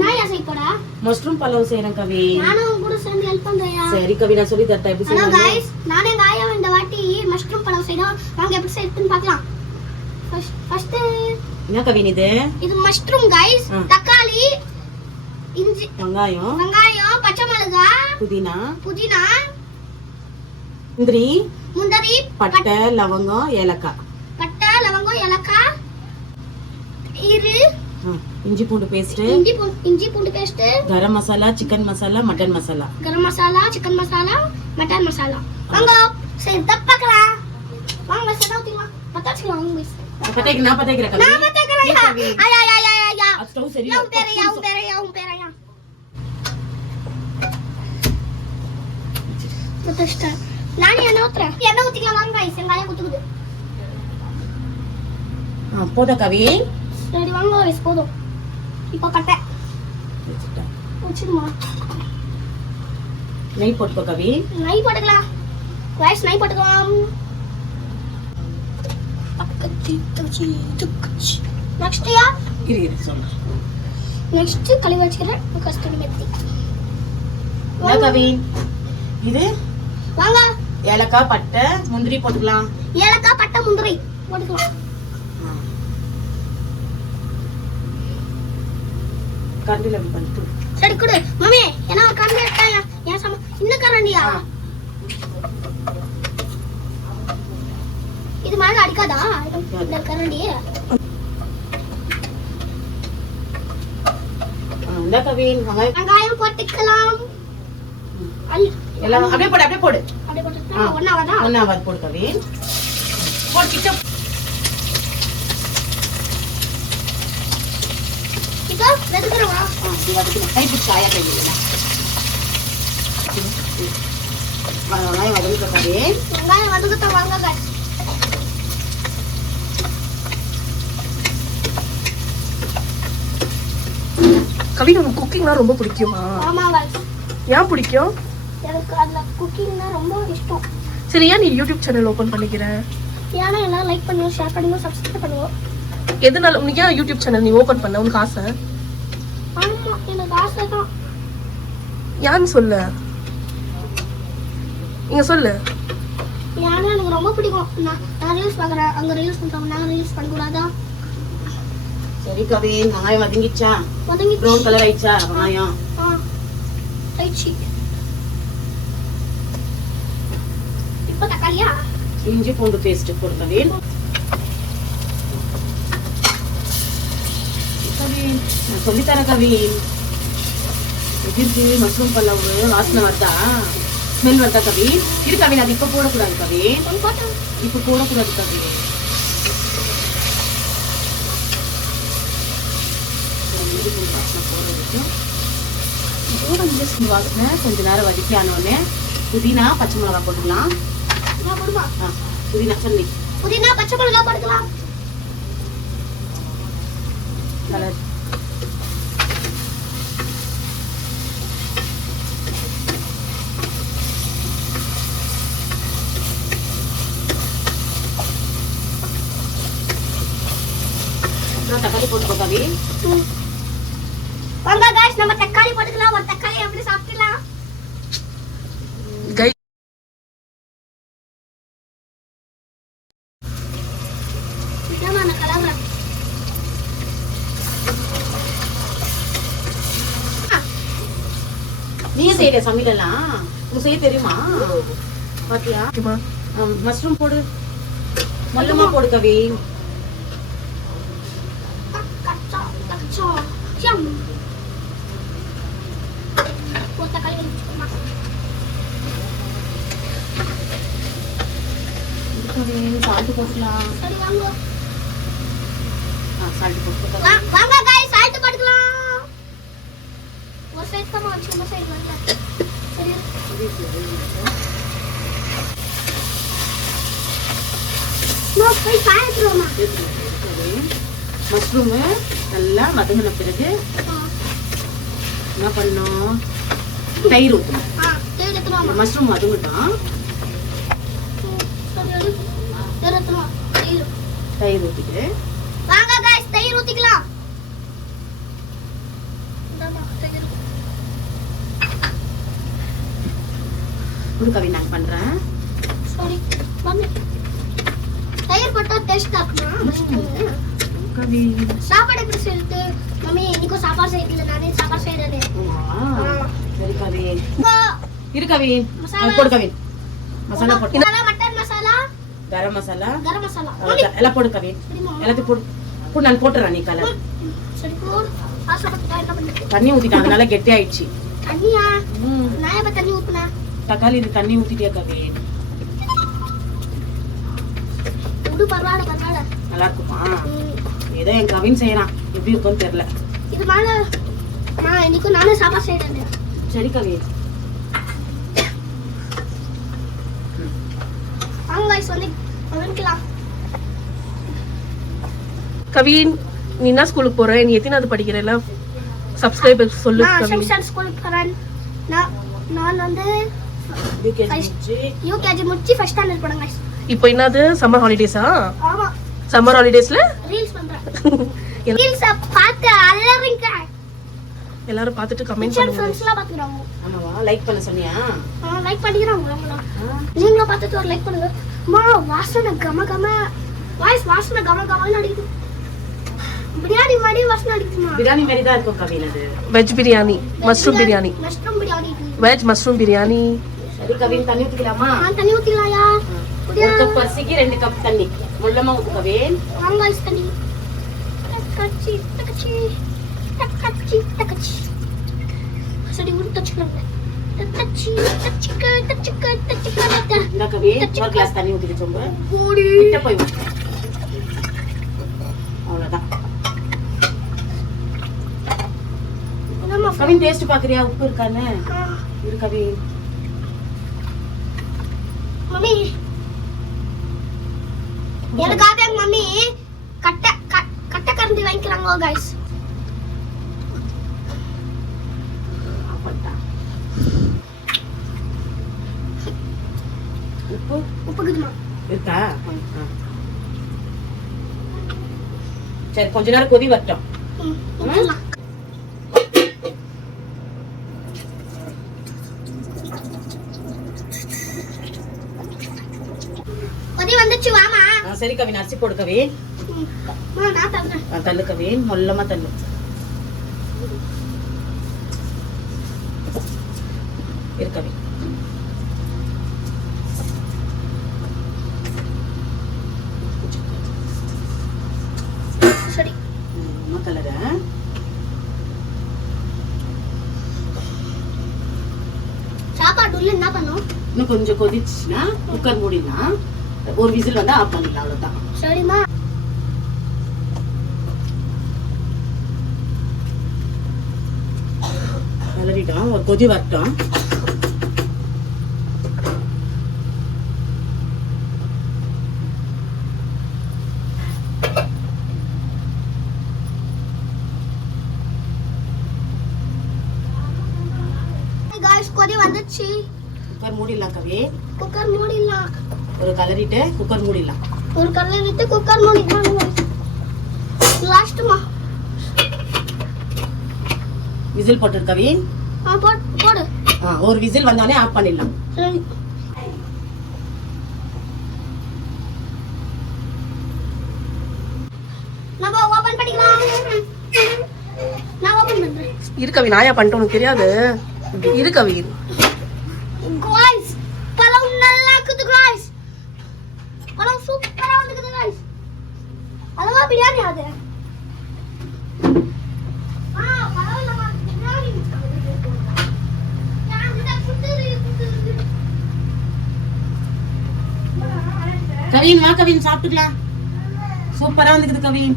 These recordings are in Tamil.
நாயா செய்யப்போடா மஷ்ரூம் பலாவ் செய்றேன் கவி. நானும் கூட சேர்ந்து ஹெல்ப் பண்றேன்யா. சரி கவி, நான் சொல்லி தரேன் எப்படி செய்யணும். ஹலோ गाइस, நானே காயா இந்த வாட்டி மஷ்ரூம் பலாவ் செய்றோம். வாங்க எப்படி செய்யணும்னு பார்க்கலாம். ஃபர்ஸ்ட் என்ன கவி இது மஷ்ரூம் गाइस, தக்காளி, இஞ்சி, வெங்காயம், பச்சை மிளகாய், புதினா, முந்திரி, பட்டை, லவங்கம், ஏலக்காய். இஞ்சி பூண்டு paste, garam masala, chicken masala, mutton masala. வாங்க சரி தப்பக்கலாம். வாங்க சடாவுத்திலாம் பத்தாச்சுலாம் வாங்க மிஸ். நான் பத்தேக்கிறேன் கவி. நான் பத்தேக்கிறேன். ஐயா ஸ்டவ் சரியா. உன் பேரையா. பத்தஸ்டா. நானே எண்ணெய் ஊத்திக்கலாம் வாங்க गाइस. வெங்காயம் குத்துக்குது. போதா கவி. சரி வாங்க गाइस போதும். இப்போ கட்டை வச்சிடுமா. நெய் போட்டுக்கோ கவி. நெய் போட்டுக்கலாம் गाइस, நெய் போட்டுக்கலாம். நெக்ஸ்ட் யா இரு சொல்லு. நெக்ஸ்ட் கழுவி வச்சிக்கிறேன் கஸ்தூரி மெத்தி. என்ன கவி இது? வாங்க ஏலக்காய், பட்டை, முந்திரி போட்டுக்கலாம். ஏலக்காய், பட்டை, முந்திரி போட்டுக்கலாம். கரண்டில பண்ணிட்டு சரி கொடு மம்மி. என்ன கரண்டி எடுத்தாயா? ஏன் சம இன்ன கரண்டியா? இது மேல அடிக்காதா இந்த கரண்டி? இந்த கவி வெங்காயம் போட்டுக்கலாம். எல்லாம் அப்படியே போடு. அப்படியே போட்டுக்கலாம். ஒண்ணாவது போடு கவி. போட்டுட்டு இப்போ வெதுக்குறவா. கை பிடிச்சி ஆயா கை இல்லையா? வெங்காயம் வதங்கிட்ட கவி. வெங்காயம் வதங்கிட்ட வாங்க गाइस. கவி, உனக்கு குக்கிங்னா ரொம்ப பிடிக்குமா? ஆமா गाइस. ஏன் பிடிக்கும்? எனக்கு அந்த குக்கிங்னா ரொம்ப இஷ்டம். சரி, ஏன் நீ யூடியூப் சேனல் ஓபன் பண்ணிக்கிற? ஏன்னா எல்லாம் லைக் பண்ணுங்க, ஷேர் பண்ணுங்க, சப்ஸ்கிரைப் பண்ணுங்க. எதனால உனக்கு ஏன் யூடியூப் சேனல் நீ ஓபன் பண்ண? உனக்கு ஆசை? ஆமா, எனக்கு ஆசை தான். ஏன்னு சொல்லு. இங்க சொல்லு. ஏன்னா எனக்கு ரொம்ப பிடிக்கும். நான் ரீல்ஸ் பார்க்குறேன், அங்கே ரீல்ஸ் பண்ணுறாங்க, நாங்கள் ரீல்ஸ் பண்ணக்கூடாதா? சரி கவி, வெங்காயம் வதங்கிச்சா? ப்ரௌன் கலர் ஆயிடுச்சா வெங்காயம்? ஆயிடுச்சு. இப்போ தக்காளியா? இஞ்சி பூண்டு பேஸ்ட் போடு கவி. நான் சொல்லித்தரேன் கவி. எதிர்த்து மஷ்ரூம் பல்லாவ் வாசனை வருதா, ஸ்மெல் வருதா கவி? இரு கவி, அது இப்ப போடக்கூடாது கவி. இப்ப போடக்கூடாது கவி. வாசனை கொஞ்ச நேரம் வதக்கி ஆனோடனே புதினா, பச்சை மிளகாய் போட்டுக்கலாம். புதினா சொல்லி புதினா, பச்சை மிளகாய் போட்டுக்கலாம். கலர் தக்காளி போட்டுக்கோ கவி. வாங்க गाइस, நம்ம தக்காளி போட்டுக்கலாம். ஒரு தக்காளி எப்படி சாப்பிடலாம்? நீ செய்யற சமையலாம் உனக்கு செய்ய தெரியுமா? பாத்தியா? மஷ்ரூம் போடு, மொல்லமா போடு கவி. சால்ட் போட்டுக்கலாம். சரி வாங்க. சால்ட் போட்டு வாங்க गाइस, சால்ட் போட்டுக்கலாம். ஒரு சைடு தான் வச்சு ஒரு சைடு வரல. சரி நான் போய் பாயத்துறோமா. மஷ்ரூம் நல்லா வதங்கின பிறகு என்ன பண்ணோம்? தயிர் ஊற்றணும். தயிர் ஊற்றணும். மஷ்ரூம் வதங்கிட்டோம். தயிர் ஊற்றிட்டு வாங்க गाइस, தயிர் ஊத்திக்கலாம். குடு கவி நான் பண்றேன். சாரி மம்மி தயிர் போட்டா டேஸ்டா இருக்குமா மஷ்ரூம் கவி சாப்பாடு எப்படி செய்யுது மம்மி இன்னைக்கு சாப்பாடு செய்யல நானே சாப்பாடு செய்யறேன் சரி கவி இரு கவி மசாலா. அது போடு கவி மசாலா போட்டு மட்டன் மசாலா கரம் மசாலா கரம் மசாலா எல்லாம் போடு கவி எல்லாத்தையும் போடு போடு நான் போட்டுறேன் நீ கலர் சரி போடு ஆசைப்பட்டு என்ன பண்ணிட்டு தண்ணி ஊத்திட்டான் அதனால கெட்டி ஆயிடுச்சு தண்ணியா நான் எப்ப தண்ணி ஊத்துனேன் தக்காளி இது தண்ணி ஊத்திட்டியா கவி உடு பரவாயில்ல நல்லா இருக்குமா ஏதோ என் கவின் செய்யறான் எப்படி இருக்கும்னு தெரியல இது மேல நான் இன்னைக்கு நானே சாப்பாடு செய்யறேன் சரி கவி வாங்க guys வந்து வந்துக்கலாம் கவின் நீ என்ன ஸ்கூலுக்கு போற நீ எத்தனாவது படிக்கிறல சப்ஸ்கிரைபர் சொல்லு நான் கவின் சென்சார் ஸ்கூலுக்கு போறேன் நான் வந்து யூகேஜி முடிச்சு ஃபர்ஸ்ட் ஸ்டாண்டர்ட் போறேன் guys இப்போ என்னது சம்மர் ஹாலிடேஸா ஆமா சம்மர் ஹாலிடேஸ்ல ரீல்ஸ் பண்றேன் ரீல்ஸ் பார்த்து அலறிங்க எல்லாரும் பார்த்துட்டு கமெண்ட் டீச்சர் பண்ணுங்க ஃப்ரெண்ட்ஸ்லாம் பாத்துறாங்க ஆமாவா லைக் பண்ண சொன்னியா லைக் பண்ணிக்கிறாங்க அவங்கள நீங்களும் பார்த்துட்டு ஒரு லைக் பண்ணுங்க அம்மா வாசனை கம கம வாய்ஸ் வாசனை கம கமன்னு அடிக்குது பிரியாணி மாதிரி வாசனை அடிக்குதுமா பிரியாணி மாதிரி தான் இருக்கும் கவி அது veg biryani mushroom biryani mushroom biryani veg mushroom biryani சரி கவின் தண்ணி ஊத்திக்கலாமா நான் தண்ணி ஊத்திக்கலாயா ஒரு கப் அரிசிக்கு 2 கப் தண்ணி முள்ளமா ஊத்து கவின் வாங்க ஐஸ் தண்ணி தக்கச்சி தக்கச்சி தக்கச்சி தக்கச்சி சரி உரு தச்சுக்கறேன் தக்கச்சி தச்சுக்க தச்சுக்க தச்சுக்க இந்த கவின் ஒரு கிளாஸ் தண்ணி ஊத்திட்டு சொங்க ஓடி கிட்ட போய் ஊத்து. அவ்வளவுதான் என்னம்மா கவின் டேஸ்ட் பாக்குறியா உப்பு இருக்கான்னு இரு கவின் மம்மி எனக்காக எங்க மம்மி கட்ட கரண்டி வாங்கிக்கிறாங்க गाइस உப்பு உப்பு குதுமா இருக்கா சரி கொஞ்ச நேரம் கொதி வரட்டும் கொதி வந்துச்சு வாமா சரி கவின் அரிசி போடு கவி நான் தள்ளுறேன் தள்ளு கவின் மொல்லமா தள்ளு இரு கவி சரி கலர சாப்பாடு உள்ள என்ன பண்ணும் இன்னும் கொஞ்சம் கொதிச்சுன்னா குக்கர் மூடிடலாம் ஒரு விசில் வந்து ஆஃப் பண்ணிடலாம் அவ்வளவுதான் சரிமா கலரிட்டோம் ஒரு கொதி வரட்டும் गाइस கொதி வந்துச்சு குக்கர் மூடிடலாம் கவி குக்கர் மூடிடலாம் ஒரு கலரிட்டு குக்கர் மூடிடலாம் ஒரு கல்ல விட்டு குக்கர் மூடிடலாம் லாஸ்ட்மா விசில் போட்டு கவி போடு ஒரு விசில் வந்தோடனே ஆஃப் பண்ணிடலாம் சரி நம்ம ஓபன் பண்ணிக்கலாம் நான் ஓபன் பண்றேன் இரு கவின் ஆயா பண்ணிட்டு உனக்கு தெரியாது இரு கவின் गाइस பழம் நல்லா இருக்குது गाइस பழம் சூப்பரா இருக்குது गाइस அலவா பிரியாணி அது பழம் நம்ம பிரியாணி கவின் வா கவின் சாப்பிட்டுக்கலாம் சூப்பரா வந்துக்குது கவின்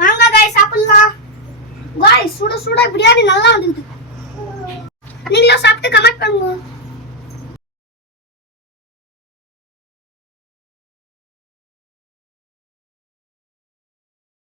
வாங்க गाइस சாப்பிடலாம் गाइस சுட சுட பிரியாணி நல்லா வந்துது நீங்களும் சாப்பிட்டு கமெண்ட் பண்ணுங்க